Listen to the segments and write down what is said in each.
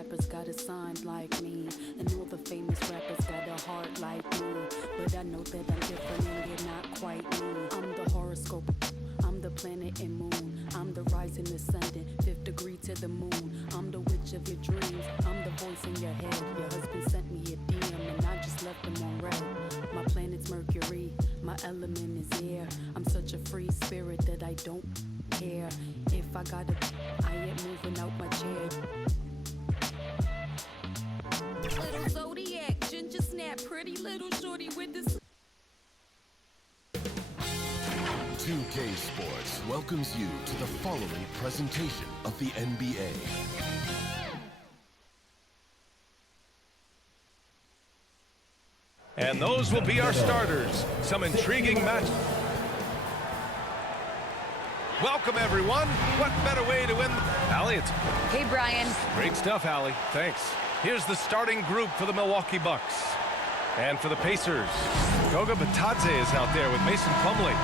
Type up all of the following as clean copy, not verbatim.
rappers got a sign like me, and all the famous rappers got a heart like me. But I know that I'm different and you're not quite me. I'm the horoscope, I'm the planet and moon. I'm the rising ascendant, 5th degree to the moon. I'm the witch of your dreams, I'm the voice in your head. Your husband sent me a DM and I just left him on red. My planet's Mercury, my element is air. I'm such a free spirit that I don't care. If I gotta, I ain't moving out my chair. Little Zodiac, ginger snap, pretty little shorty with this. 2K Sports welcomes you to the following presentation of the NBA. And those will be our starters. Some intriguing match. Welcome, everyone. What better way to win? Allie, it's Hey, Brian. great stuff, Allie. Thanks. Here's the starting group for the Milwaukee Bucks. And for the Pacers, Goga Bitadze is out there with Mason Plumlee.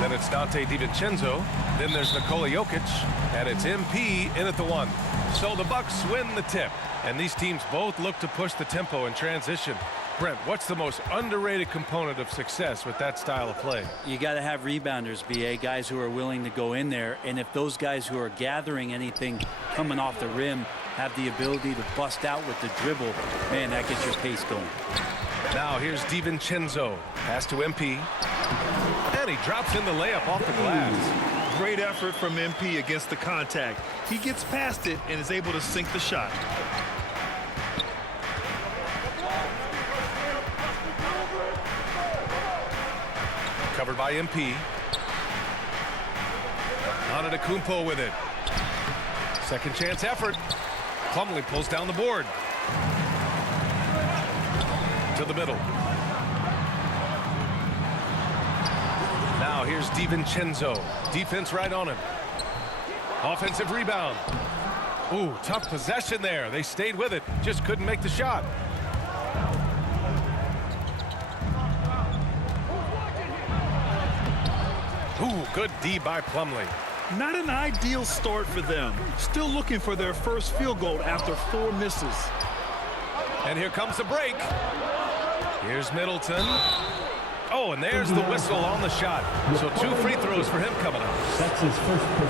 Then it's Dante DiVincenzo. Then there's Nikola Jokic. And it's MP in at the 1. So the Bucks win the tip. And these teams both look to push the tempo in transition. Brent, what's the most underrated component of success with that style of play? You got to have rebounders, BA, guys who are willing to go in there. And if those guys who are gathering anything coming off the rim have the ability to bust out with the dribble, man, that gets your pace going. Now here's DiVincenzo. Pass to MP. And he drops in the layup off the glass. Great effort from MP against the contact. He gets past it and is able to sink the shot. Covered by MP. Antetokounmpo with it. Second chance effort. Plumlee pulls down the board. To the middle. Now here's DiVincenzo. Defense right on him. Offensive rebound. Ooh, tough possession there. They stayed with it. Just couldn't make the shot. Ooh, good D by Plumlee. Not an ideal start for them. Still looking for their first field goal after 4 misses. And here comes the break. Here's Middleton. Oh, and there's the whistle on the shot. So 2 free throws for him coming up.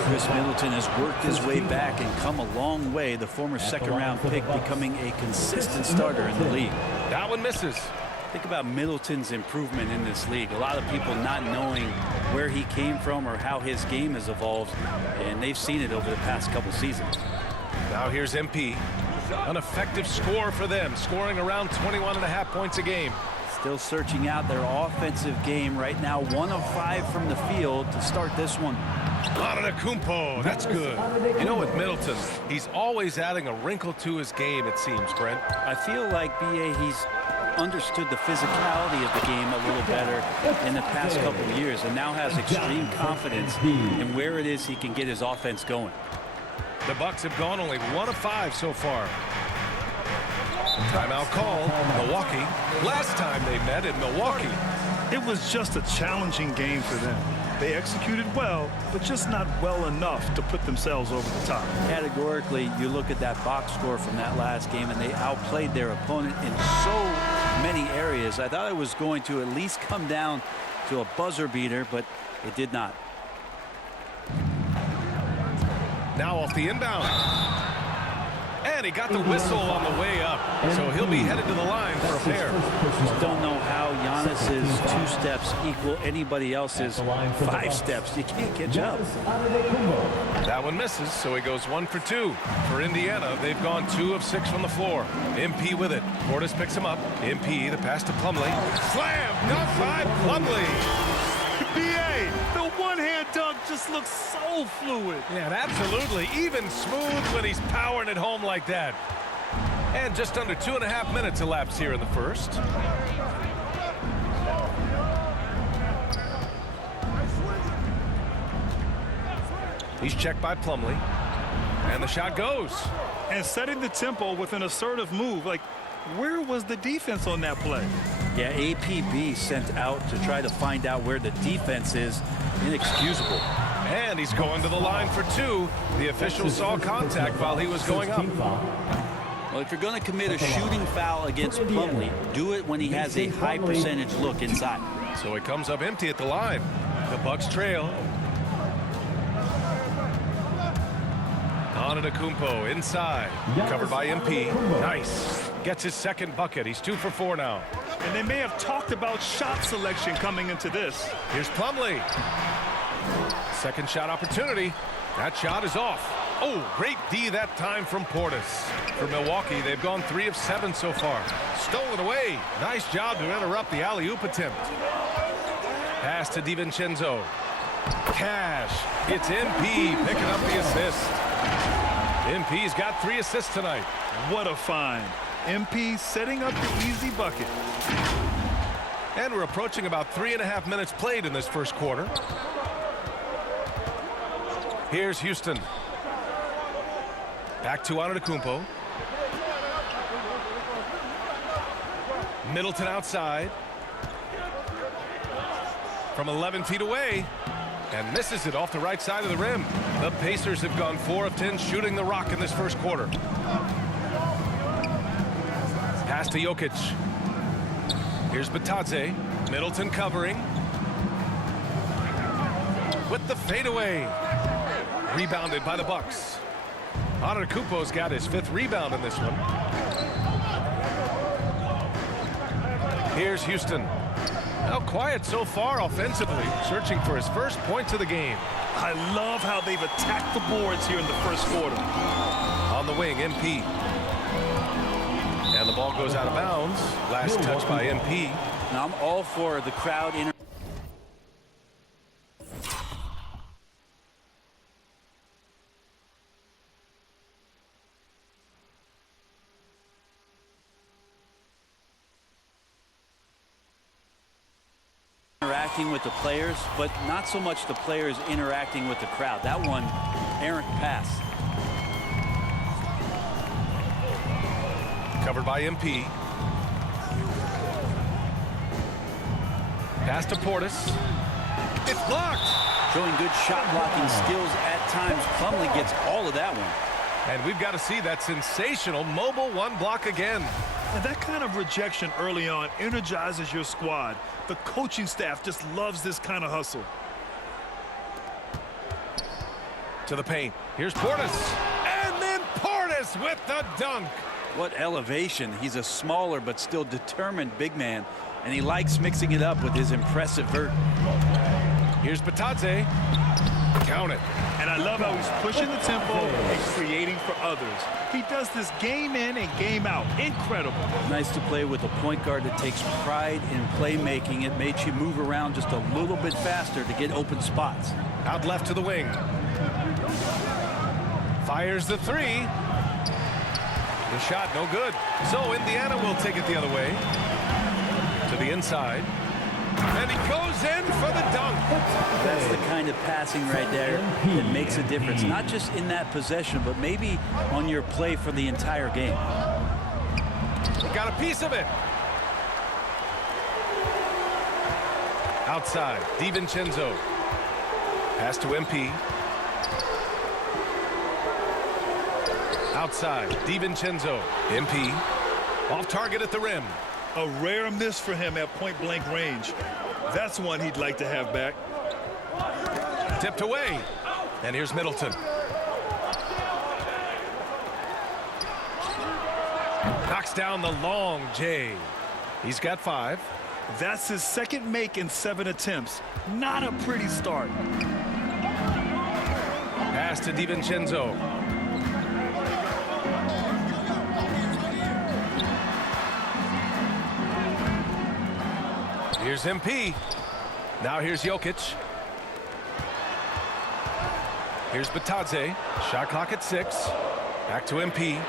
Chris Middleton has worked his way back and come a long way. The former second-round pick becoming a consistent starter in the league. That one misses. Think about Middleton's improvement in this league. A lot of people not knowing where he came from or how his game has evolved, and they've seen it over the past couple seasons. Now here's MP. An effective score for them, scoring around 21.5 points a game. Still searching out their offensive game right now. 1 of 5 from the field to start this one. Antetokounmpo, that's good. You know, with Middleton, he's always adding a wrinkle to his game, it seems, Brent. I feel like, BA, he's understood the physicality of the game a little better in the past couple of years and now has extreme confidence in where it is he can get his offense going. The Bucks have gone only 1 of 5 so far. Timeout call, Milwaukee. Last time they met in Milwaukee. It was just a challenging game for them. They executed well, but just not well enough to put themselves over the top. Categorically, you look at that box score from that last game, and they outplayed their opponent in so many areas. I thought it was going to at least come down to a buzzer beater, but it did not. Now off the inbound. And he got the whistle on the way up. So he'll be headed to the line for a pair. Just don't know how Giannis's 2 steps equal anybody else's 5 steps. You can't catch up. That one misses, so he goes 1 for 2. For Indiana, they've gone 2 of 6 from the floor. MP with it. Portis picks him up. MP, the pass to Plumlee. Slam! Dunk by Plumlee! BA, the one-hand dunk just looks so fluid. Yeah, absolutely. Even smooth when he's powering it home like that. And just under 2.5 minutes elapsed here in the first. He's checked by Plumlee. And the shot goes. And setting the tempo with an assertive move. Like, where was the defense on that play? Yeah, APB sent out to try to find out where the defense is. Inexcusable. And he's going to the line for 2. The official saw contact while he was going up. Well, if you're going to commit a shooting foul against Plumlee, do it when he has a high percentage look inside. So it comes up empty at the line. The Bucks trail. Antetokounmpo inside. Covered by MP. Nice. Gets his second bucket. He's 2 for 4 now. And they may have talked about shot selection coming into this. Here's Plumlee. Second shot opportunity. That shot is off. Oh, great D that time from Portis. For Milwaukee, they've gone 3 of 7 so far. Stolen away. Nice job to interrupt the alley-oop attempt. Pass to DiVincenzo. Cash. It's MP picking up the assist. MP's got 3 assists tonight. What a find. MP setting up the easy bucket. And we're approaching about 3.5 minutes played in this first quarter. Here's Houston. Back to Antetokounmpo. Middleton outside. From 11 feet away. And misses it off the right side of the rim. The Pacers have gone 4 of 10 shooting the rock in this first quarter. Pass to Jokic. Here's Bitadze. Middleton covering. With the fadeaway. Rebounded by the Bucks. Antetokounmpo's got his 5th rebound in this one. Here's Houston. Now quiet so far offensively, searching for his first points of the game. I love how they've attacked the boards here in the first quarter. On the wing, MP. And the ball goes out of bounds. Last touch by MP. Now I'm all for the crowd interacting with the players, but not so much the players interacting with the crowd. That one, errant pass. Covered by MP. Pass to Portis. It's blocked. Showing good shot blocking skills at times. Plumlee gets all of that one. And we've got to see that sensational mobile 1 block again. And that kind of rejection early on energizes your squad. The coaching staff just loves this kind of hustle. To the paint. Here's Portis. And then Portis with the dunk. What elevation. He's a smaller but still determined big man, and he likes mixing it up with his impressive vert. Here's Bitadze. Count it. And I love how he's pushing the tempo and creating for others. He does this game in and game out. Incredible. Nice to play with a point guard that takes pride in playmaking. It makes you move around just a little bit faster to get open spots. Out left to the wing. Fires the 3. The shot no good. So Indiana will take it the other way. To the inside. And he goes in for the dunk. That's the kind of passing right there that makes a difference. Not just in that possession, but maybe on your play for the entire game. Got a piece of it. Outside, DiVincenzo. Pass to MP. Outside, DiVincenzo. MP. Off target at the rim. A rare miss for him at point-blank range. That's one he'd like to have back. Tipped away. And here's Middleton. Knocks down the long J. He's got 5. That's his second make in 7 attempts. Not a pretty start. Pass to DiVincenzo. Here's MP. Now here's Jokic. Here's Bitadze. Shot clock at 6. Back to MP.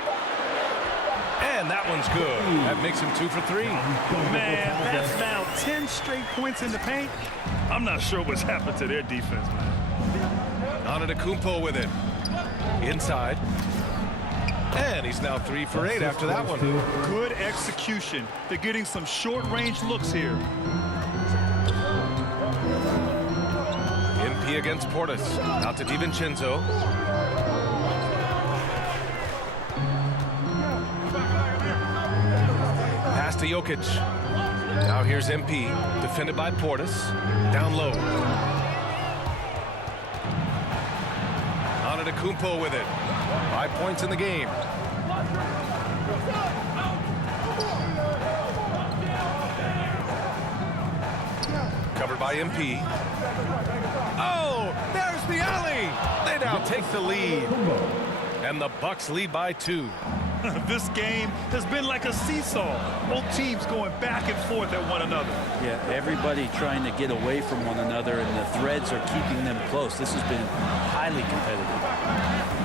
And that one's good. That makes him 2 for 3. Man, that's now 10 straight points in the paint. I'm not sure what's happened to their defense, man. Antetokounmpo with it. Inside. And he's now 3 for 8 after that one. Good execution. They're getting some short-range looks here. MP against Portis. Out to DiVincenzo. Jokic. Now here's MP, defended by Portis. Down low. Antetokounmpo with it. 5 points in the game. Covered by MP. Oh, there's the alley. They now take the lead. And the Bucks lead by 2. This game has been like a seesaw. Both teams going back and forth at one another. Yeah, everybody trying to get away from one another, and the threads are keeping them close. This has been highly competitive.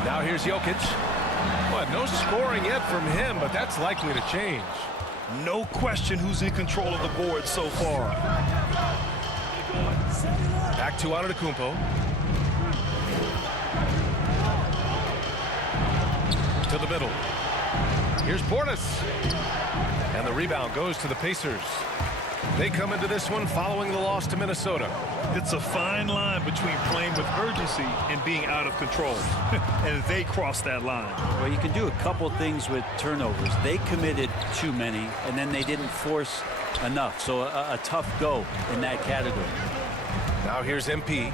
Now here's Jokic. Well, no scoring yet from him, but that's likely to change. No question who's in control of the board so far. Back to Antetokounmpo. To the middle. Here's Portis. And the rebound goes to the Pacers. They come into this one following the loss to Minnesota. It's a fine line between playing with urgency and being out of control. And they crossed that line. Well, you can do a couple things with turnovers. They committed too many, and then they didn't force enough. So a tough go in that category. Now here's MP.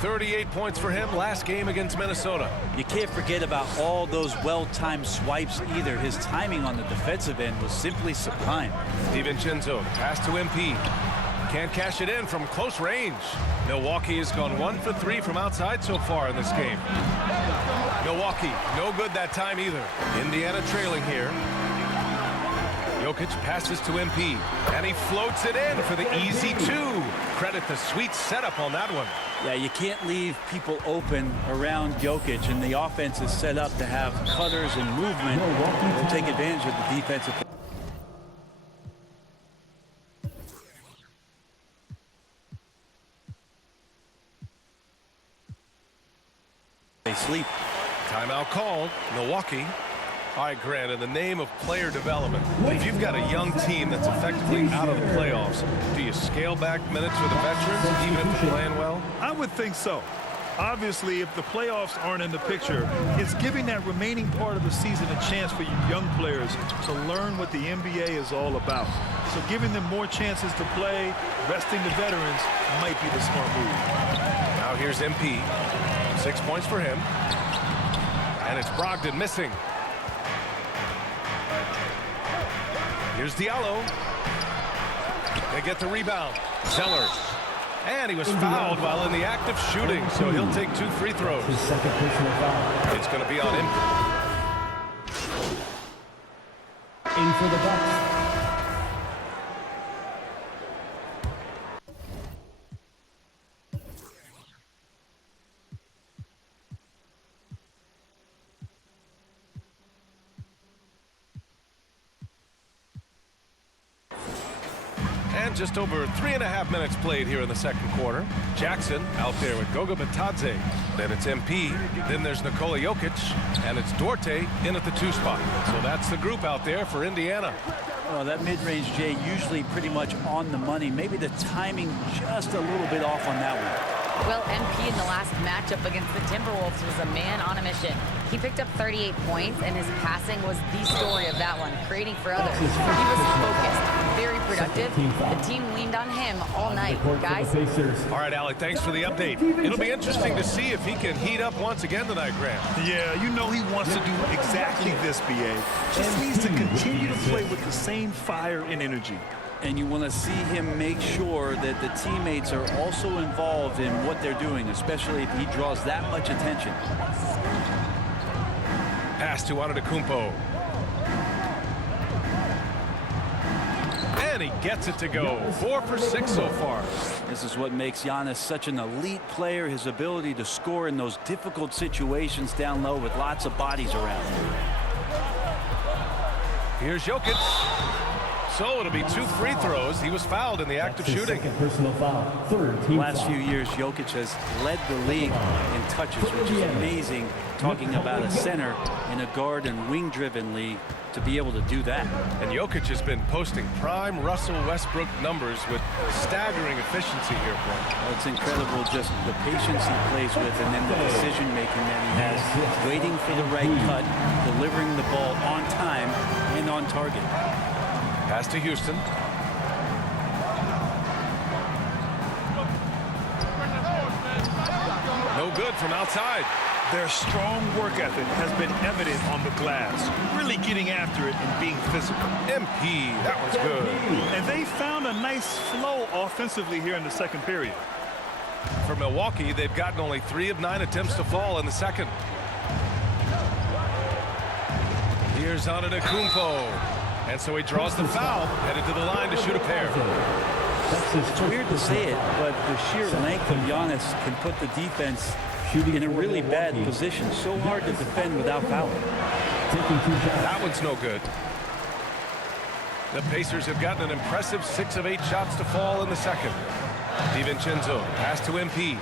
38 points for him last game against Minnesota. You can't forget about all those well-timed swipes either. His timing on the defensive end was simply sublime. DiVincenzo, pass to MP. Can't cash it in from close range. Milwaukee has gone 1 for 3 from outside so far in this game. Milwaukee, no good that time either. Indiana trailing here. Jokic passes to MP, and he floats it in for the easy 2. Credit the sweet setup on that one. Yeah, you can't leave people open around Jokic, and the offense is set up to have cutters and movement. They'll take advantage of the defensive. They sleep. Timeout called. Milwaukee. All right, Grant, in the name of player development, if you've got a young team that's effectively out of the playoffs, do you scale back minutes for the veterans, even if they're playing well? I would think so. Obviously, if the playoffs aren't in the picture, it's giving that remaining part of the season a chance for you young players to learn what the NBA is all about. So giving them more chances to play, resting the veterans, might be the smart move. Now here's MP. 6 points for him. And it's Brogdon missing. Here's Diallo. They get the rebound. Zeller. And he was fouled while in the act of shooting, so he'll take 2 free throws. His second personal foul. It's going to be on him. In for the Bucks. And just over 3.5 minutes played here in the second quarter. Jackson out there with Goga Bitadze. Then it's MP. Then there's Nikola Jokic. And it's Duarte in at the 2 spot. So that's the group out there for Indiana. Well, that mid-range, Jay, usually pretty much on the money. Maybe the timing just a little bit off on that one. Well, MP in the last matchup against the Timberwolves was a man on a mission. He picked up 38 points, and his passing was the story of that one, creating for others. He was focused, very productive. The team leaned on him all night, guys. All right, Alec, thanks for the update. It'll be interesting to see if he can heat up once again tonight, Grant. Yeah, you know he wants to do exactly this, BA. Just needs to continue to play with the same fire and energy. And you want to see him make sure that the teammates are also involved in what they're doing, especially if he draws that much attention. Pass to Antetokounmpo. And he gets it to go. 4 for 6 so far. This is what makes Giannis such an elite player, his ability to score in those difficult situations down low with lots of bodies around. Here's Jokic. So it'll be 2 free throws. He was fouled in the act of shooting. Personal foul. Third team Last foul. few years, Jokic has led the league in touches, which is amazing. Talking about a center in a guard and wing-driven league to be able to do that. And Jokic has been posting prime Russell Westbrook numbers with staggering efficiency here, Brent. Well, it's incredible just the patience he plays with and then the decision-making that he has. Waiting for the right cut, delivering the ball on time and on target. Pass to Houston. No good from outside. Their strong work ethic has been evident on the glass, really getting after it and being physical. MP, that was good. And they found a nice flow offensively here in the second period. For Milwaukee, they've gotten only 3 of 9 attempts to fall in the second. Here's Antetokounmpo. And so he draws the foul, headed to the line to shoot a pair. It's weird to say it, but the sheer length of Giannis can put the defense in a really bad position. So hard to defend without fouling. That one's no good. The Pacers have gotten an impressive 6 of 8 shots to fall in the second. DiVincenzo, pass to MP.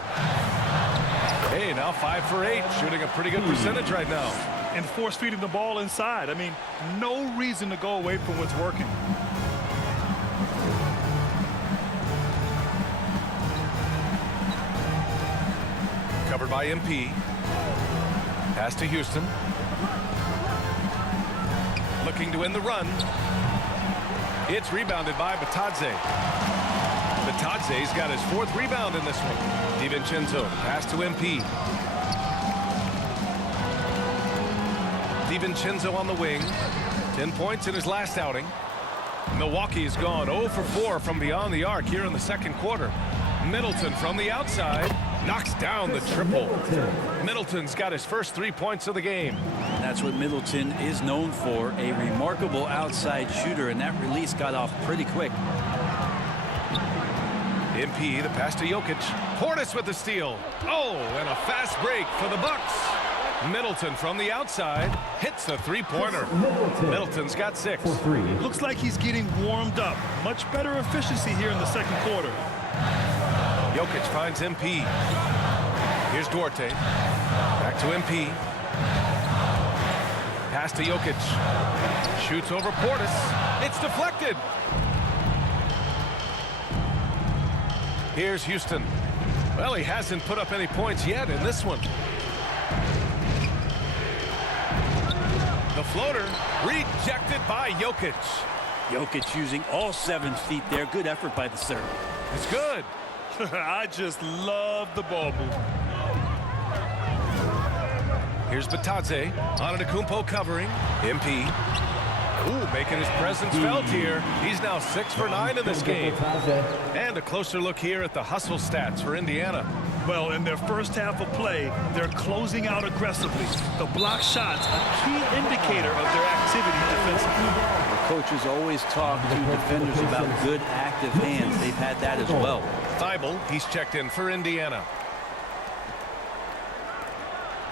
Hey, now 5 for 8, shooting a pretty good percentage right now. And force feeding the ball inside. I mean, no reason to go away from what's working. Covered by MP. Pass to Houston. Looking to win the run. It's rebounded by Batadze. Batadze's got his 4th rebound in this one. DiVincenzo, pass to MP. DiVincenzo on the wing. 10 points in his last outing. Milwaukee's gone 0 for 4 from beyond the arc here in the second quarter. Middleton from the outside knocks down the triple. Middleton's got his first 3 points of the game. That's what Middleton is known for, a remarkable outside shooter, and that release got off pretty quick. MP, the pass to Jokic. Portis with the steal. Oh, and a fast break for the Bucks. Middleton from the outside hits a 3-pointer. Middleton's got 6. Looks like he's getting warmed up. Much better efficiency here in the second quarter. Jokic finds MP. Here's Duarte. Back to MP. Pass to Jokic. Shoots over Portis. It's deflected. Here's Houston. Well, he hasn't put up any points yet in this one. The floater rejected by Jokic. Jokic using all 7 feet there. Good effort by the serve. It's good. I just love the ball movement. Here's Batadze. Antetokounmpo covering. MP. Ooh, making his presence felt here. He's now 6 for 9 in this game. And a closer look here at the hustle stats for Indiana. Well, in their first half of play, they're closing out aggressively. The block shots, a key indicator of their activity defensively. The coaches always talk to defenders about good active hands. They've had that as well. Thibault, he's checked in for Indiana.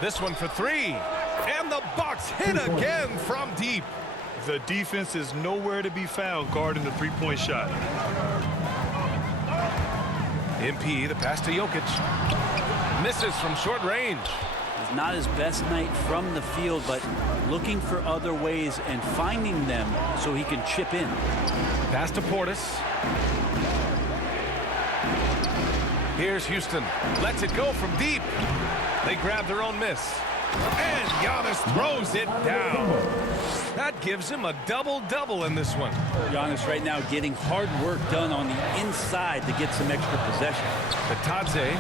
This one for 3. And the Bucks hit again from deep. The defense is nowhere to be found guarding the 3-point shot. MP, the pass to Jokic. Misses from short range. It's not his best night from the field, but looking for other ways and finding them so he can chip in. Pass to Portis. Here's Houston. Lets it go from deep. They grab their own miss. And Giannis throws it down. That gives him a double-double in this one. Giannis right now getting hard work done on the inside to get some extra possession. Batadze.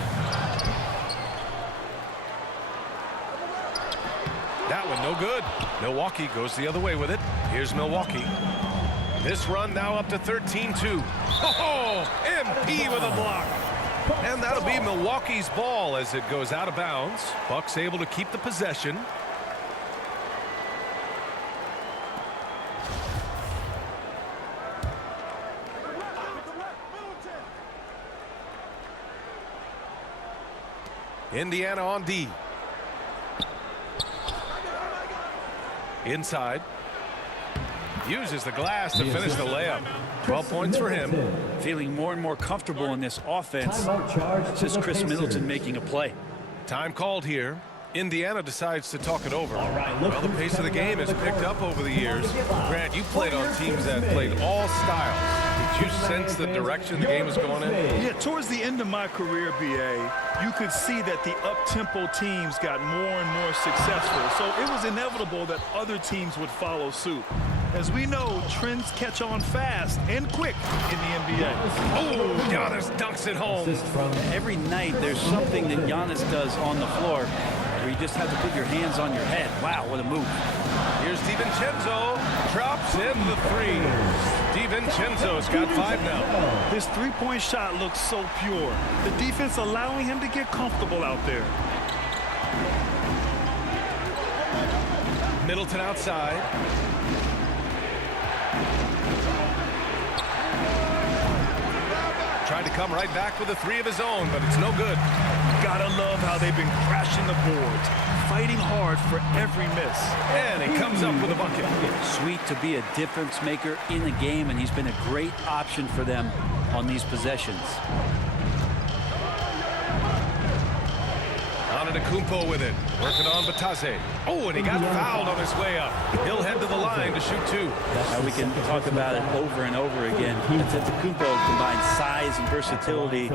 That one no good. Milwaukee goes the other way with it. Here's Milwaukee. This run now up to 13-2. Oh, MP with a block. And that'll be Milwaukee's ball as it goes out of bounds. Bucks able to keep the possession. Indiana on D. Inside. Uses the glass to finish the layup. 12 points for him. Feeling more and more comfortable in this offense. This is Chris Middleton making a play. Time called here. Indiana decides to talk it over. All right, look Well, the who's pace of the coming game out has of the picked court. up over the years. Grant, you played on teams that played all styles. Did you sense the direction the game was going in? Yeah, towards the end of my career, BA, you could see that the up-tempo teams got more and more successful. So it was inevitable that other teams would follow suit. As we know, trends catch on fast and quick in the NBA. Oh, Giannis dunks it home. Assist from Every night there's something that Giannis does on the floor where you just have to put your hands on your head. Wow, what a move. Here's DiVincenzo. Drops in the three. DiVincenzo's got 5 now. This three-point shot looks so pure. The defense allowing him to get comfortable out there. Middleton outside. Tried to come right back with a 3 of his own, but it's no good. Gotta love how they've been crashing the boards, fighting hard for every miss. And he comes up with a bucket. Sweet to be a difference maker in the game, and he's been a great option for them on these possessions. Antetokounmpo with it. Working on Batadze. Oh, and he got fouled on his way up. He'll head to the line to shoot 2. Now we can talk about it over and over again. Antetokounmpo combines size and versatility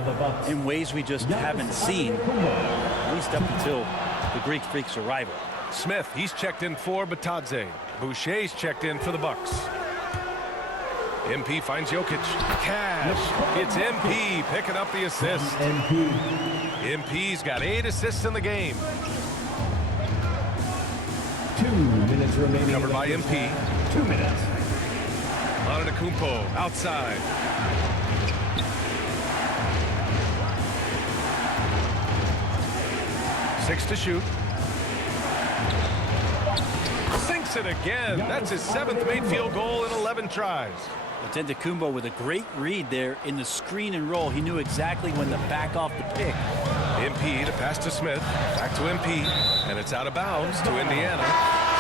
in ways we just haven't seen, at least up until the Greek Freak's arrival. Smith, he's checked in for Batadze. Boucher's checked in for the Bucks. MP finds Jokic. Cash. It's MP picking up the assist. MP. MP's got 8 assists in the game. 2 minutes remaining. Covered by MP. 2 minutes. Antetokounmpo outside. Six to shoot. Sinks it again. That's his 7th made field goal in 11 tries. Antetokounmpo with a great read there in the screen and roll. He knew exactly when to back off the pick. MP to pass to Smith. Back to MP. And it's out of bounds to Indiana.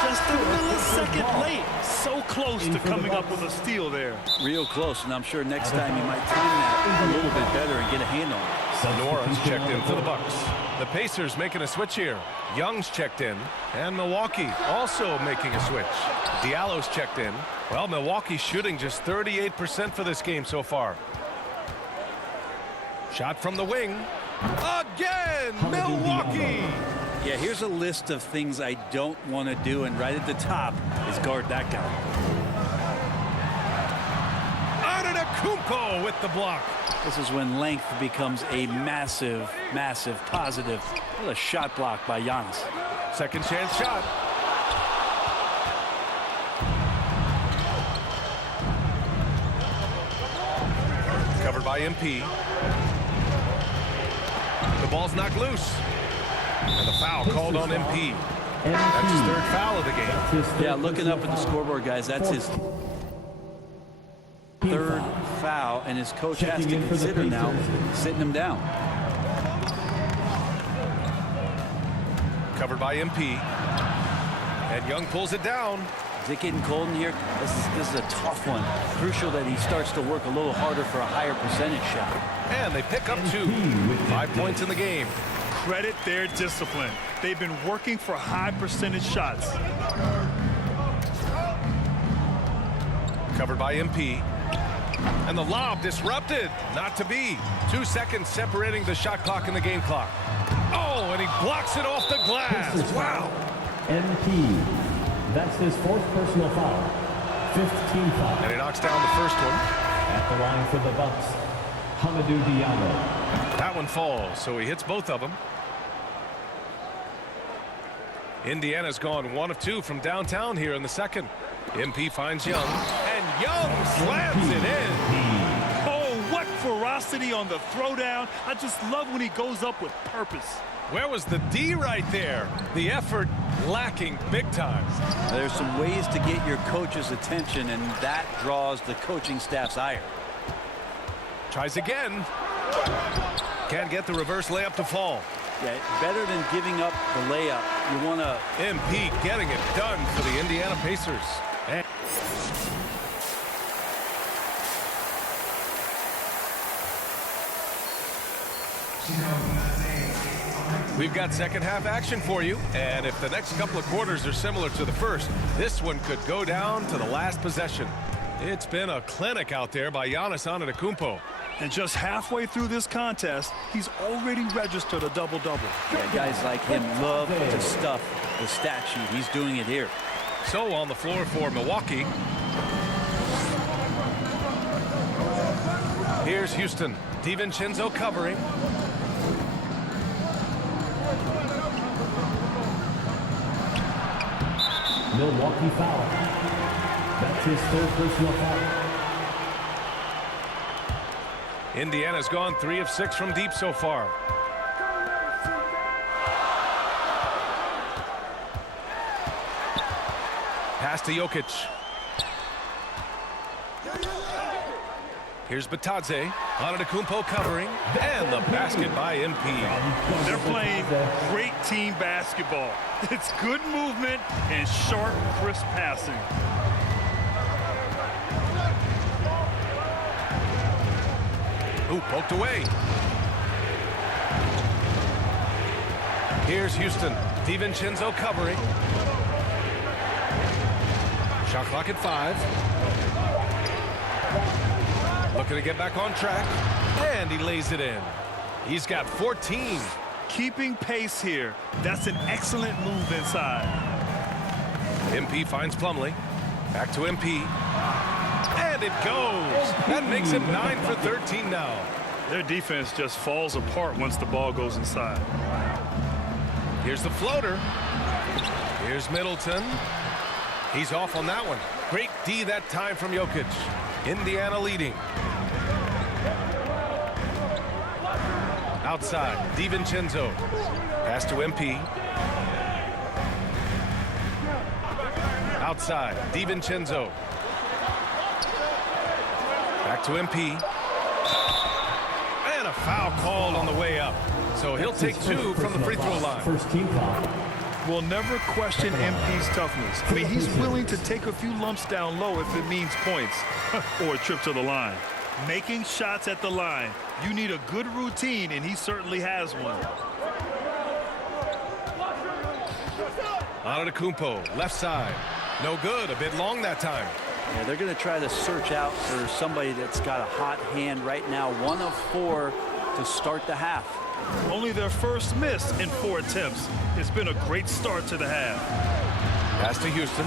Just a millisecond late. So close to coming up with a steal there. Real close, and I'm sure next time he might time that a little bit better and get a hand on it. Sonora's checked in for the Bucks. The Pacers making a switch here. Young's checked in. And Milwaukee also making a switch. Diallo's checked in. Well, Milwaukee's shooting just 38% for this game so far. Shot from the wing. Again, Milwaukee! Yeah, here's a list of things I don't want to do, and right at the top is guard that guy. Antetokounmpo with the block. This is when length becomes a massive, massive positive. What a shot block by Giannis. Second chance shot. Covered by MP. The ball's knocked loose. And the foul called on MP. That's his 3rd foul of the game. Yeah, looking up at the scoreboard, guys, that's his 3rd foul, and his coach has to consider now sitting him down. Covered by MP. And Young pulls it down. Is it getting cold in here? This is a tough one. Crucial that he starts to work a little harder for a higher percentage shot. And they pick up 2. 5 points in the game. Credit their discipline. They've been working for high percentage shots. Covered by MP. And the lob disrupted. Not to be. 2 seconds separating the shot clock and the game clock. Oh, and he blocks it off the glass. Wow. MP. That's his 4th personal foul. 5th team foul. And he knocks down the first one. At the line for the Bucks, Hamidou Diallo. That one falls, so he hits both of them. Indiana's gone 1 of 2 from downtown here in the second. MP finds Young, and Young slams it in. Oh, what ferocity on the throwdown. I just love when he goes up with purpose. Where was the D right there? The effort lacking big time. There's some ways to get your coach's attention, and that draws the coaching staff's ire. Tries again. Can't get the reverse layup to fall. Yeah, better than giving up the layup. You want to... MP getting it done for the Indiana Pacers. And We've got second half action for you, and if the next couple of quarters are similar to the first, this one could go down to the last possession. It's been a clinic out there by Giannis Antetokounmpo. And just halfway through this contest, he's already registered a double-double. Yeah, guys like him love to stuff the stat sheet. He's doing it here. So on the floor for Milwaukee. Here's Houston. DiVincenzo covering. Milwaukee foul. That's his third personal foul. Indiana's gone 3 of 6 from deep so far. Pass to Jokic. Here's Bitadze. Antetokounmpo covering. And the basket by MP. They're playing great team basketball. It's good movement and sharp, crisp passing. Ooh, poked away. Here's Houston. DiVincenzo covering. Shot clock at 5. Looking to get back on track. And he lays it in. He's got 14. Keeping pace here. That's an excellent move inside. MP finds Plumlee. Back to MP. And it goes. That makes it 9 for 13 now. Their defense just falls apart once the ball goes inside. Here's the floater. Here's Middleton. He's off on that one. Great D that time from Jokic. Indiana leading. Outside, DiVincenzo. Pass to MP. Outside, DiVincenzo. Back to MP. And a foul called on the way up. So he'll take 2 from the free throw line. First team foul. We'll never question MP's toughness. I mean, he's willing to take a few lumps down low if it means points or a trip to the line. Making shots at the line. You need a good routine, and he certainly has one. Antetokounmpo, left side. No good, a bit long that time. Yeah, they're going to try to search out for somebody that's got a hot hand right now. 1 of 4 to start the half. Only their first miss in 4 attempts. It's been a great start to the half. Pass to Houston.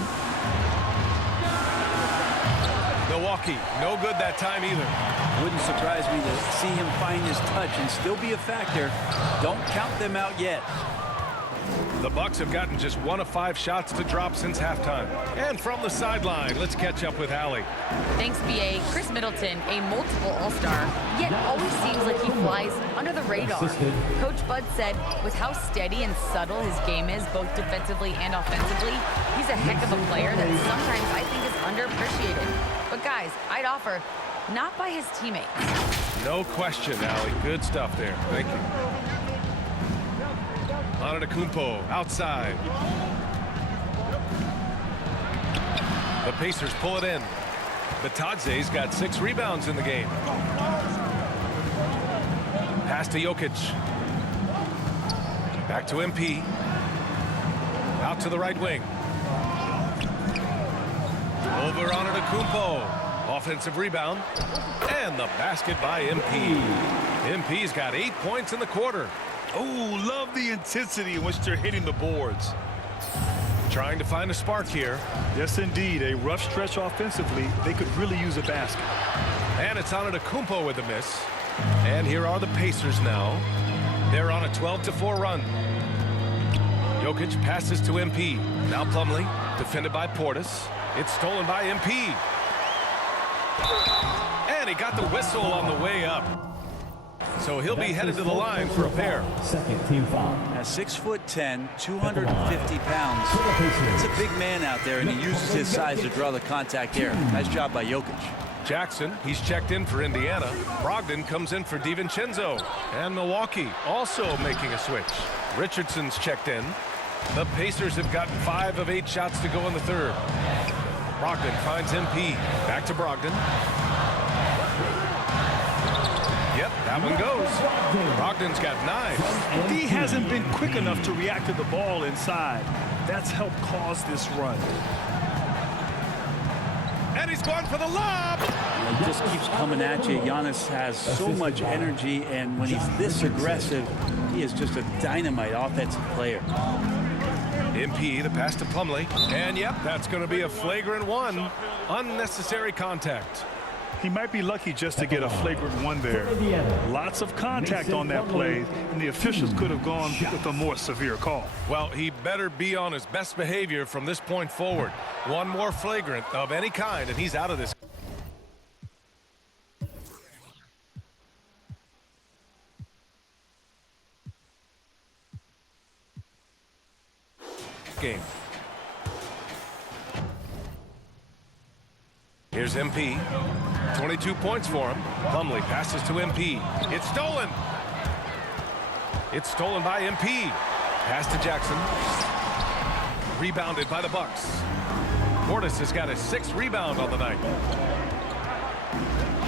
Milwaukee, no good that time either. Wouldn't surprise me to see him find his touch and still be a factor. Don't count them out yet. The Bucks have gotten just 1 of 5 shots to drop since halftime. And from the sideline, let's catch up with Allie. Thanks, B.A. Chris Middleton, a multiple All-Star, yet always seems like he flies under the radar. Coach Bud said with how steady and subtle his game is, both defensively and offensively, he's a heck of a player that sometimes I think is underappreciated. But guys, I'd offer, not by his teammates. No question, Allie. Good stuff there. Thank you. Antetokounmpo outside. The Pacers pull it in. Bitadze's got 6 rebounds in the game. Pass to Jokic. Back to MP. Out to the right wing. Over Antetokounmpo. Offensive rebound. And the basket by MP. MP's got 8 points in the quarter. Oh, love the intensity in which they're hitting the boards. Trying to find a spark here. Yes, indeed. A rough stretch offensively. They could really use a basket. And it's Antetokounmpo with the miss. And here are the Pacers now. They're on a 12-4 run. Jokic passes to MP. Now Plumlee, defended by Portis. It's stolen by MP. And he got the whistle on the way up. So he'll be headed to the line for a pair. Second team foul. At 6'10", 250 pounds. It's a big man out there, and he uses his size to draw the contact there. Nice job by Jokic. Jackson, he's checked in for Indiana. Brogdon comes in for DiVincenzo. And Milwaukee also making a switch. Richardson's checked in. The Pacers have gotten 5 of 8 shots to go in the third. Brogdon finds MP. Back to Brogdon. Yep, that one goes. Brogdon's got 9. D hasn't been quick enough to react to the ball inside. That's helped cause this run. And he's going for the lob. He just keeps coming at you. Giannis has so much energy, and when he's this aggressive, he is just a dynamite offensive player. MP, the pass to Plumlee. And yep, that's going to be a flagrant 1. Unnecessary contact. He might be lucky just to get a flagrant 1 there. Lots of contact on that play, and the officials could have gone with a more severe call. Well, he better be on his best behavior from this point forward. One more flagrant of any kind, and he's out of this game. Here's MP. 22 points for him. Plumlee passes to MP. It's stolen. It's stolen by MP. Pass to Jackson. Rebounded by the Bucks. Portis has got his 6th rebound on the night.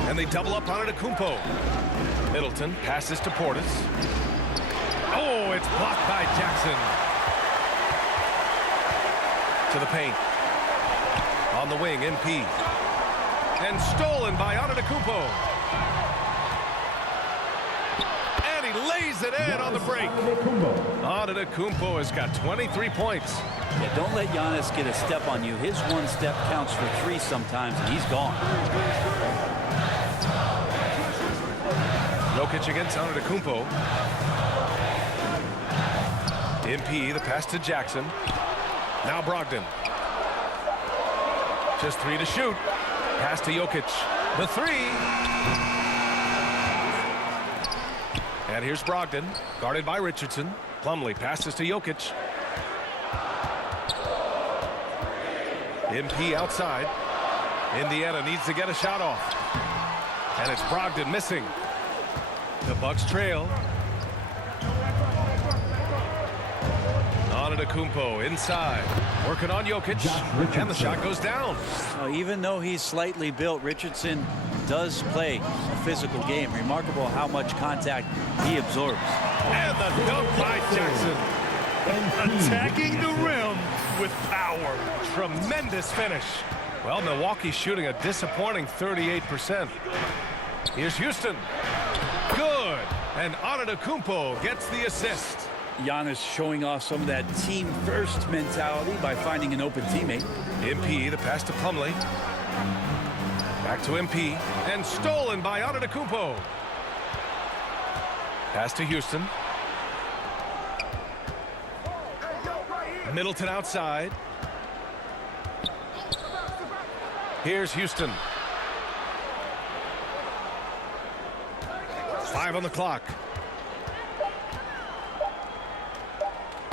And they double up on Antetokounmpo. Middleton passes to Portis. Oh, it's blocked by Jackson. To the paint. On the wing, MP. And stolen by Antetokounmpo. And he lays it in on the break. Antetokounmpo has got 23 points. Yeah, don't let Giannis get a step on you. His 1 step counts for 3 sometimes, and he's gone. Jokic against Antetokounmpo. MP, the pass to Jackson. Now Brogdon. Just 3 to shoot. Pass to Jokic. The 3. And here's Brogdon, guarded by Richardson. Plumlee passes to Jokic. MP outside. Indiana needs to get a shot off. And it's Brogdon missing. The Bucks trail. Antetokounmpo inside, working on Jokic, and the shot goes down. Even though he's slightly built, Richardson does play a physical game. Remarkable how much contact he absorbs. And the dunk by Jackson. Attacking the rim with power. Tremendous finish. Well, Milwaukee's shooting a disappointing 38%. Here's Houston. Good. And Antetokounmpo gets the assist. Giannis showing off some of that team-first mentality by finding an open teammate. MP, the pass to Plumlee. Back to MP, and stolen by Antetokounmpo. Pass to Houston. Middleton outside. Here's Houston. 5 on the clock.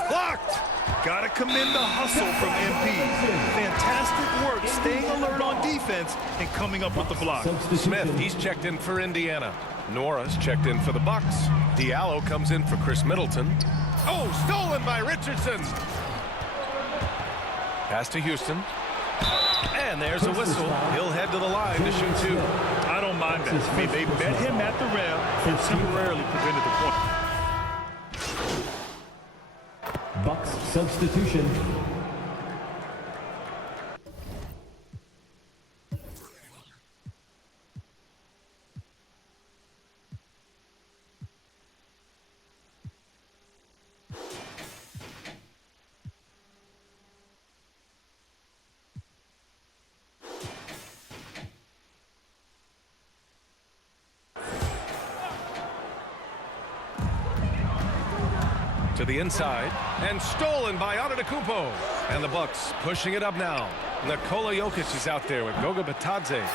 Blocked. Got to commend the hustle from MP. Fantastic work staying alert on defense and coming up with the block. Smith, he's checked in for Indiana. Nora's checked in for the Bucks. Diallo comes in for Chris Middleton. Oh, stolen by Richardson. Pass to Houston. And there's a whistle. He'll head to the line to shoot 2. I don't mind that. I mean, they met him at the rim and temporarily prevented the point. Bucks substitution. To the inside, and stolen by Antetokounmpo. And the Bucks pushing it up now. Nikola Jokic is out there with Goga Bitadze.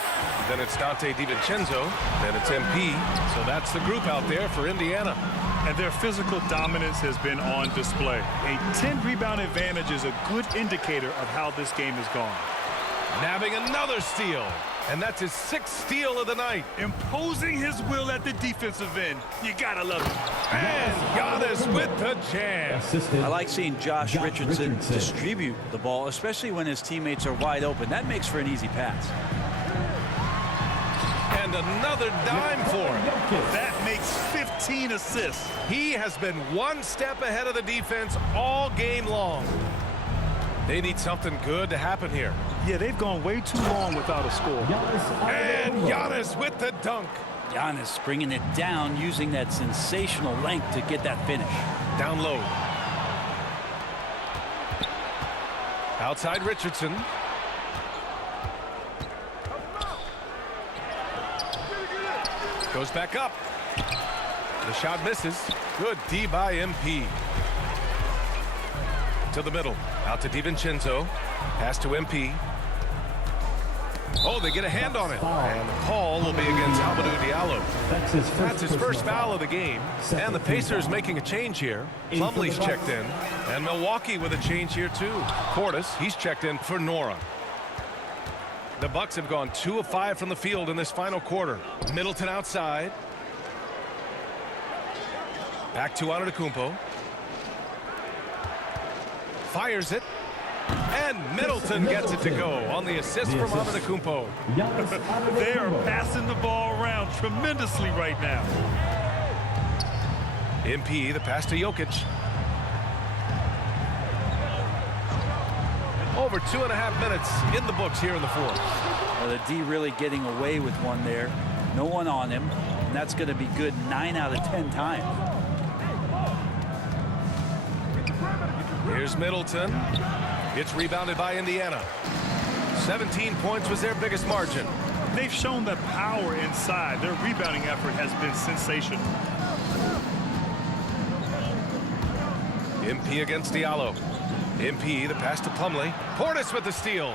Then it's Dante DiVincenzo. Then it's MP. So that's the group out there for Indiana. And their physical dominance has been on display. A 10-rebound advantage is a good indicator of how this game has gone. Nabbing another steal. And that's his 6th steal of the night. Imposing his will at the defensive end. You gotta love it. And Giannis with the jam. I like seeing Josh Richardson distribute the ball, especially when his teammates are wide open. That makes for an easy pass. And And another dime for him. That makes 15 assists. He has been one step ahead of the defense all game long. They need something good to happen here. Yeah, they've gone way too long without a score. And Giannis with the dunk. Giannis bringing it down, using that sensational length to get that finish. Down low. Outside Richardson. Goes back up. The shot misses. Good D by MP. To the middle. Out to DiVincenzo. Pass to MP. Oh, they get a hand on it. And the call will be against Hamidou Diallo. That's his first foul of the game. And the Pacers making a change here. Plumlee's checked in. And Milwaukee with a change here too. Portis, he's checked in for Nora. The Bucks have gone 2 of 5 from the field in this final quarter. Middleton outside. Back to Antetokounmpo. Fires it. And Middleton gets it to go on the assist from Antetokounmpo. They are passing the ball around tremendously right now. MP, the pass to Jokic. Over 2.5 minutes in the books here in the fourth. The D really getting away with one there. No one on him. And that's going to be good 9 out of 10 times. Here's Middleton. It's rebounded by Indiana. 17 points was their biggest margin. They've shown that power inside. Their rebounding effort has been sensational. MP against Diallo. MP, the pass to Plumlee. Portis with the steal.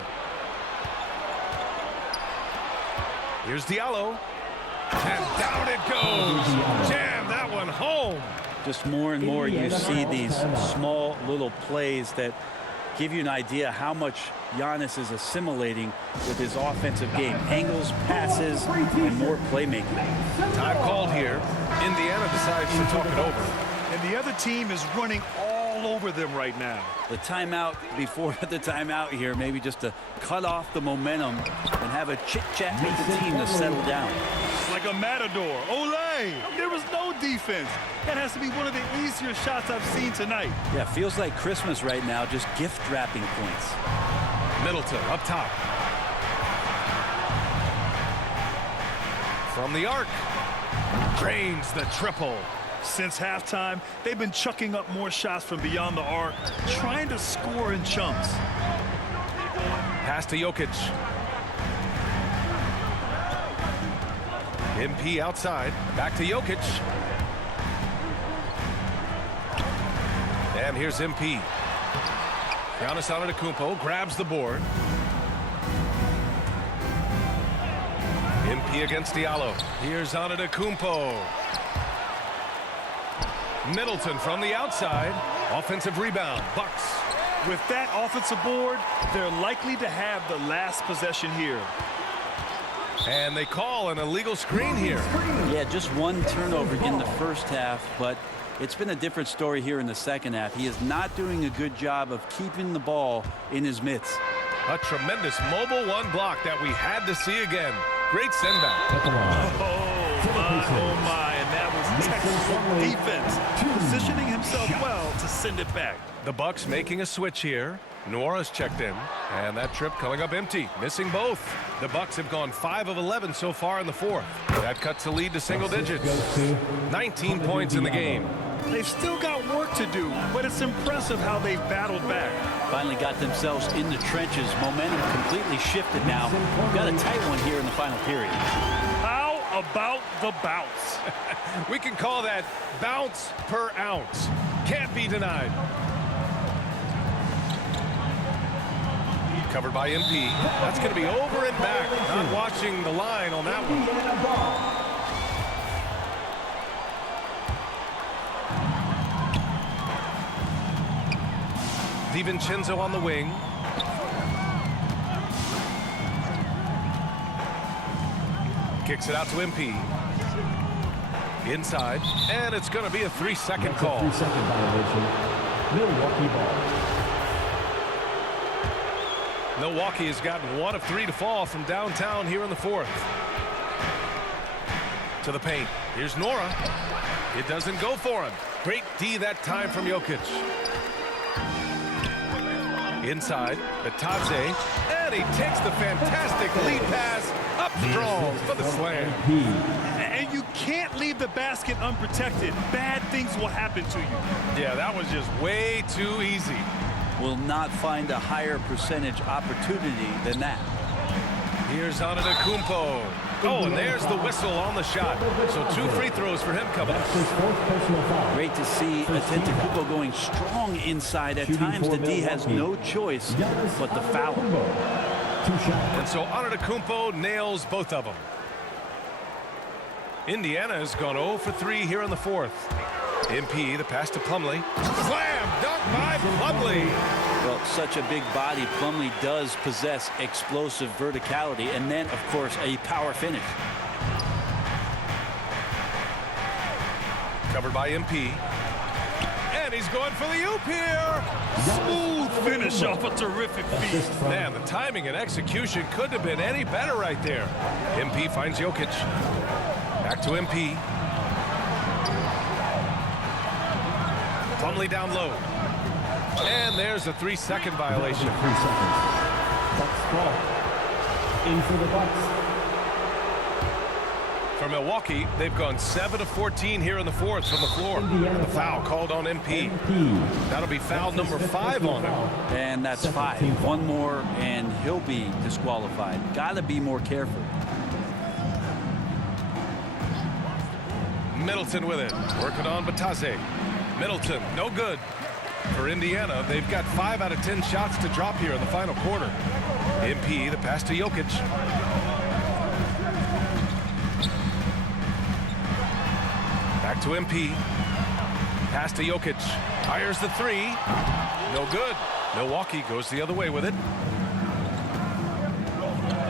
Here's Diallo. And down it goes. Jam that one home. Just more and more you see these small little plays that give you an idea how much Giannis is assimilating with his offensive game. Angles, passes, and more playmaking. Time called here. Indiana decides to talk it over. And the other team is running all over them right now. The timeout before the timeout here, maybe just to cut off the momentum and have a chit-chat with the team to settle down. Like a matador. Olay! There was no defense. That has to be one of the easier shots I've seen tonight. Yeah, feels like Christmas right now, just gift wrapping points. Middleton up top. From the arc. Drains the triple. Since halftime, they've been chucking up more shots from beyond the arc, trying to score in chunks. Pass to Jokic. MP outside. Back to Jokic. And here's MP. Giannis Antetokounmpo grabs the board. MP against Diallo. Here's Antetokounmpo. Middleton from the outside. Offensive rebound. Bucks. With that offensive board, they're likely to have the last possession here. And they call an illegal screen here. Yeah, just one turnover in the first half, but it's been a different story here in the second half. He is not doing a good job of keeping the ball in his mitts. A tremendous mobile one block that we had to see again. Great send back. Oh my, and that was textbook defense. Positioning himself well to send it back. The Bucks making a switch here. Nora's checked in, and that trip coming up empty, missing both. The Bucks have gone 5 of 11 so far in the fourth. That cuts the lead to single digits. 19 points in the game. They've still got work to do, but it's impressive how they've battled back. Finally got themselves in the trenches. Momentum completely shifted now. Got a tight one here in the final period. How about the bounce? We can call that bounce per ounce. Can't be denied. Covered by MP. That's going to be over and back. Not watching the line on that one. DiVincenzo on the wing. Kicks it out to MP. Inside. And it's going to be a 3-second call. 3-second violation. Milwaukee ball. Milwaukee has gotten 1 of 3 to fall from downtown here in the fourth. To the paint. Here's Nora. It doesn't go for him. Great D that time from Jokic. Inside, Batadze, and he takes the fantastic lead pass up strong for the slam. And you can't leave the basket unprotected. Bad things will happen to you. Yeah, that was just way too easy. Will not find a higher percentage opportunity than that. Here's Antetokounmpo. Oh, and there's the whistle on the shot. So 2 free throws for him coming up. That's his fourth personal foul. Great to see Antetokounmpo going strong inside. At times, the D has no choice but to foul. 2 shots. And so Antetokounmpo nails both of them. Indiana has gone 0 for 3 here in the fourth. MP, the pass to Plumlee. Slam dunk by Plumlee. Well, such a big body. Plumlee does possess explosive verticality and then, of course, a power finish. Covered by MP. And he's going for the oop here. Smooth finish off a terrific feat. Man, the timing and execution couldn't have been any better right there. MP finds Jokic. Back to MP. Plumlee down low. And there's a 3-second violation. 3 seconds. Bucks ball. In for the Bucks. For Milwaukee, they've gone 7 of 14 here in the fourth from the floor. The foul called on MP. That'll be foul number 5 on him. And that's 5. One more, and he'll be disqualified. Got to be more careful. Middleton with it. Working on Batadze. Middleton, no good. For Indiana, they've got 5 out of 10 shots to drop here in the final quarter. MP, the pass to Jokic. Back to MP. Pass to Jokic. Fires the 3. No good. Milwaukee goes the other way with it.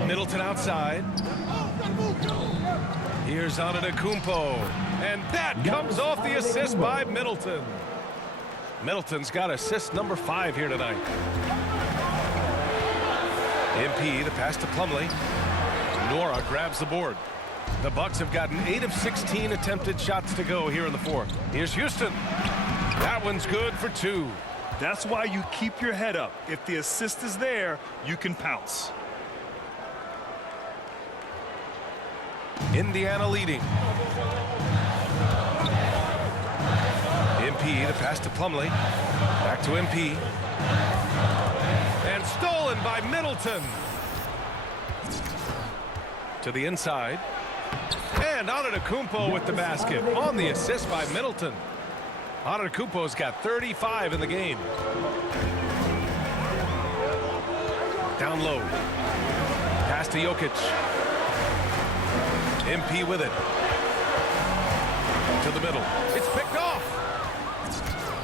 Middleton outside. Here's Antetokounmpo. And that comes off the assist by Middleton. Middleton's got assist number 5 here tonight. MP, the pass to Plumlee. Nora grabs the board. The Bucks have gotten 8 of 16 attempted shots to go here in the fourth. Here's Houston. That one's good for 2. That's why you keep your head up. If the assist is there, you can pounce. Indiana leading. MP, the pass to Plumlee. Back to MP. And stolen by Middleton. To the inside. And Antetokounmpo with the basket on the assist by Middleton. Antetokounmpo's got 35 in the game. Down low. Pass to Jokic. MP with it. To the middle. It's picked off.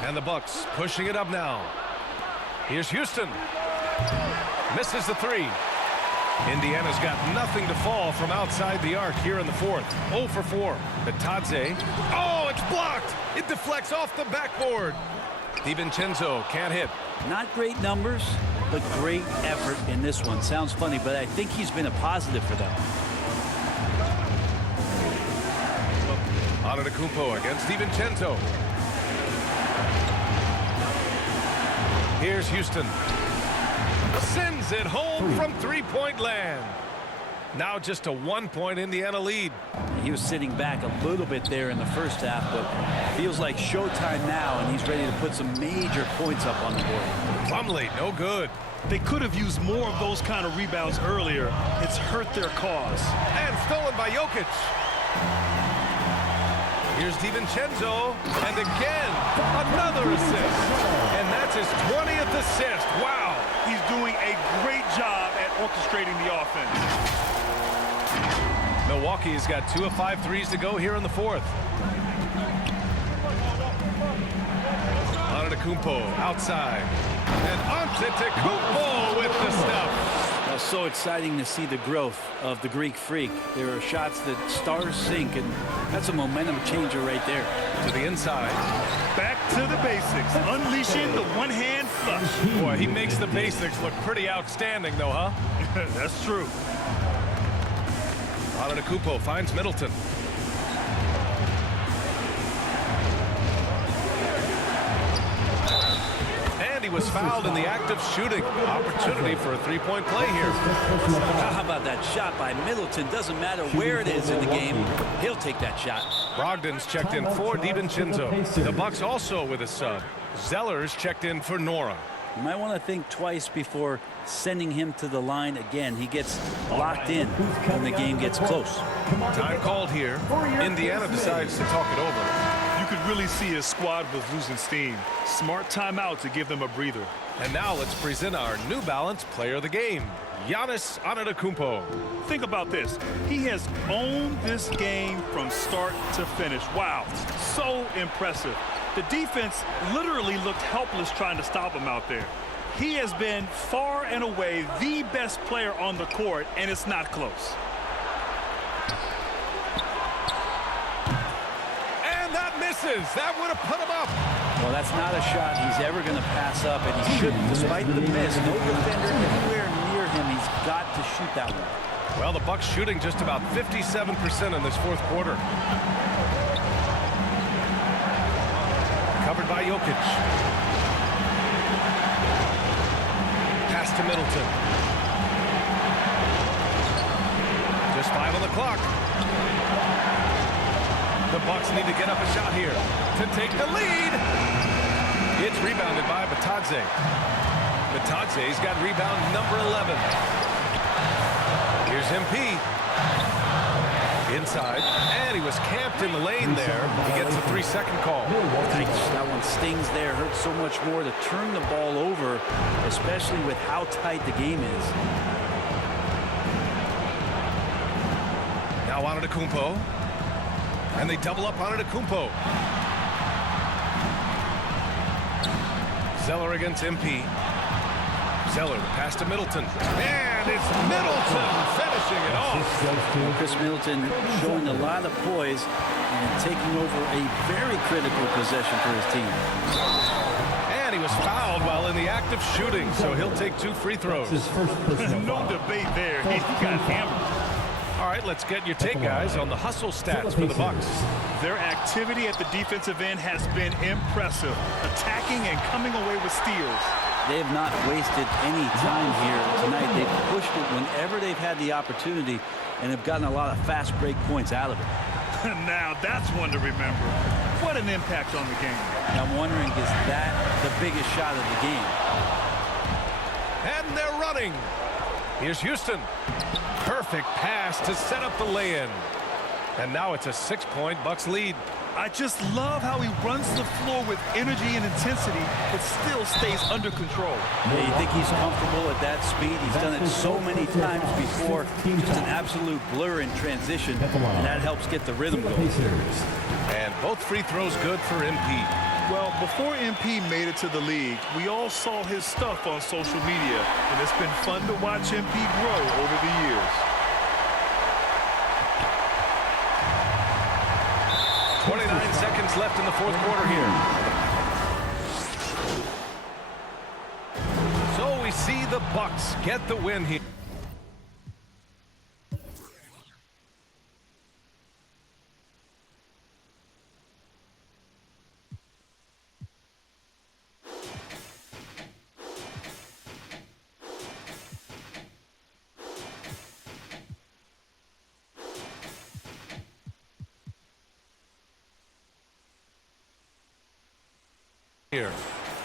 And the Bucks pushing it up now. Here's Houston. Misses the 3. Indiana's got nothing to fall from outside the arc here in the fourth. 0 for 4. Batadze. Oh, it's blocked. It deflects off the backboard. DiVincenzo can't hit. Not great numbers, but great effort in this one. Sounds funny, but I think he's been a positive for them. Antetokounmpo against DiVincenzo. Here's Houston. Sends it home from 3-point land. Now just a 1-point Indiana lead. He was sitting back a little bit there in the first half, but feels like showtime now, and he's ready to put some major points up on the board. Plumlee, no good. They could have used more of those kind of rebounds earlier. It's hurt their cause. And stolen by Jokic. Here's DiVincenzo, and again, another assist. And that's his 20th assist. Wow. He's doing a great job at orchestrating the offense. Milwaukee has got 2 of 5 threes to go here in the fourth. Antetokounmpo outside. And Antetokounmpo with the stuff. Well, so exciting to see the growth of the Greek Freak. There are shots that stars sink, and that's a momentum changer right there. To the inside. Back to the basics. Unleashing the one-hand flush. Boy, he makes the basics look pretty outstanding, though, huh? That's true. Antetokounmpo finds Middleton. he was fouled in the act of shooting. Opportunity for a three-point play here. How about that shot by Middleton? Doesn't matter where it is in the game. He'll take that shot. Brogdon's checked in for DiVincenzo. The Bucks also with a sub. Zeller's checked in for Nora. You might want to think twice before sending him to the line again. He gets locked in when the game gets close. Time called here. Indiana decides to talk it over. You could really see his squad was losing steam. Smart timeout to give them a breather. And now let's present our New Balance player of the game, Giannis Antetokounmpo. Think about this. He has owned this game from start to finish. Wow, so impressive. The defense literally looked helpless trying to stop him out there. He has been far and away the best player on the court, and it's not close. And that misses. That would have put him up. Well, that's not a shot he's ever going to pass up, and he shouldn't. Despite the miss, no defender anywhere near him. He's got to shoot that one. Well, the Bucks shooting just about 57% in this fourth quarter. Covered by Jokic. Pass to Middleton. Just 5 on the clock. The Bucks need to get up a shot here to take the lead. It's rebounded by Bitadze. Bitadze's got rebound number 11. Here's MP. Inside, and he was camped in the lane there. He gets a 3-second call. That one stings there. Hurts so much more to turn the ball over, especially with how tight the game is. Now Antetokounmpo. And they double up on Antetokounmpo. Zeller against MP. Zeller, the pass to Middleton. And it's Middleton finishing it off. Chris Middleton showing a lot of poise and taking over a very critical possession for his team. And he was fouled while in the act of shooting, so he'll take 2 free throws. No debate there. He got hammered. All right, let's get your take, guys, on the hustle stats for the Bucks. Their activity at the defensive end has been impressive, attacking and coming away with steals. They have not wasted any time here tonight. They've pushed it whenever they've had the opportunity and have gotten a lot of fast break points out of it. Now that's one to remember. What an impact on the game. I'm wondering, is that the biggest shot of the game? And they're running. Here's Houston. Perfect pass to set up the lay-in. And now it's a 6-point Bucks lead. I just love how he runs the floor with energy and intensity, but still stays under control. Yeah, you think he's comfortable at that speed? He's done it so many times before. Just an absolute blur in transition, and that helps get the rhythm going. And both free throws good for MP. Well, before MP made it to the league, we all saw his stuff on social media, and it's been fun to watch MP grow over the years. 29 seconds left in the fourth quarter here. So we see the Bucks get the win here.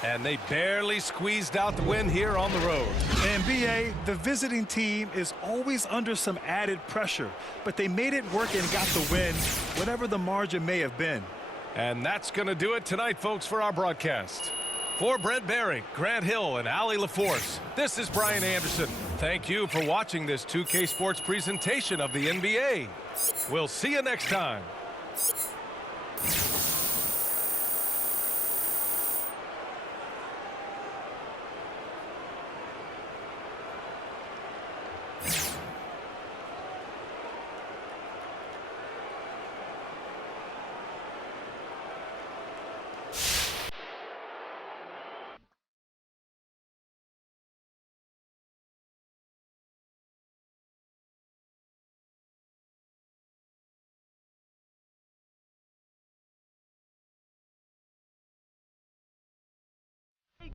And they barely squeezed out the win here on the road. NBA, the visiting team is always under some added pressure, but they made it work and got the win, whatever the margin may have been. And that's going to do it tonight, folks, for our broadcast. For Brent Barry, Grant Hill, and Allie LaForce, this is Brian Anderson. Thank you for watching this 2K Sports presentation of the NBA. We'll see you next time.